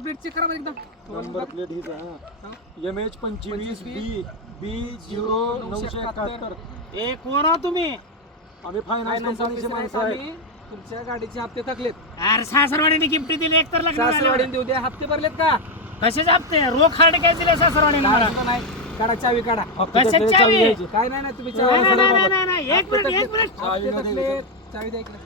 Plate check करा बरं एकदा. नंबर प्लेट ही MH 25 B0971. ए कोण आहो तुम्ही? आम्ही फायनान्स कंपनीचे माणसं आहे. तुमच्या गाडीचे हप्ते थकलेत. अरे सासरवाडीने गिफ्ट दिली एक तर लग्न सासरवाडीने देऊ द्या. हप्ते भरलेत का? कशाचे हप्ते? रोख हार्ड काय दिले सासरवाडीने मला? काय नाही. काढा चावी काढा. कशाची चावी? काय नाही तुम्ही नाही, चावी नाही, नाही, नाही, नाही. एक मिनिट हप्ते थकलेत. चावी द्या इकडे.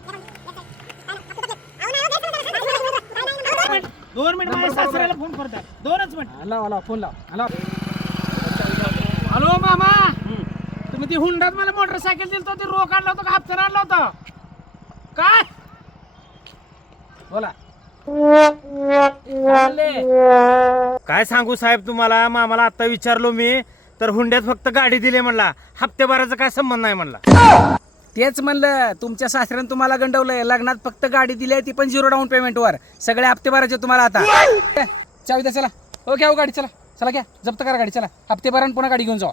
2 मिनिट माझ्या सासऱ्याला फोन करतात. 2च मिनिट. लावा फोन लावा. हॅलो मामा, तुम्ही ती हुंडात मला मोटरसायकल दिलं होतं, ते रोख आणलं होतं का हप्त्यानं आणलं होतं? काय बोला. काय सांगू साहेब तुम्हाला? मामाला आता विचारलो मी तर हुंड्यात फक्त गाडी दिली म्हणला, हप्ते भरायचा काय संबंध नाही म्हणला. तेच म्हणलं, तुमच्या सासऱ्यानं तुम्हाला गंडवलंय. लग्नात फक्त गाडी दिली आहे, ती पण 0 डाऊन पेमेंट वर. सगळे हप्ते भरायचे तुम्हाला आता. चावी द्या. चला हो, घ्या गाडी. चला घ्या, जप्त करा गाडी. चला हप्ते भरा पुन्हा गाडी घेऊन जावा.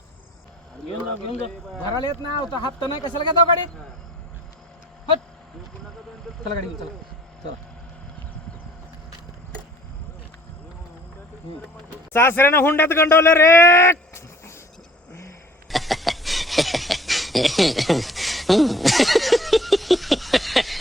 भरायला येत नाही होता हप्ता नाही, कशाला घेता गाडी? हट. चला गाडी घेऊन चला. सासऱ्यानं हुंड्यात गंडवलं रे.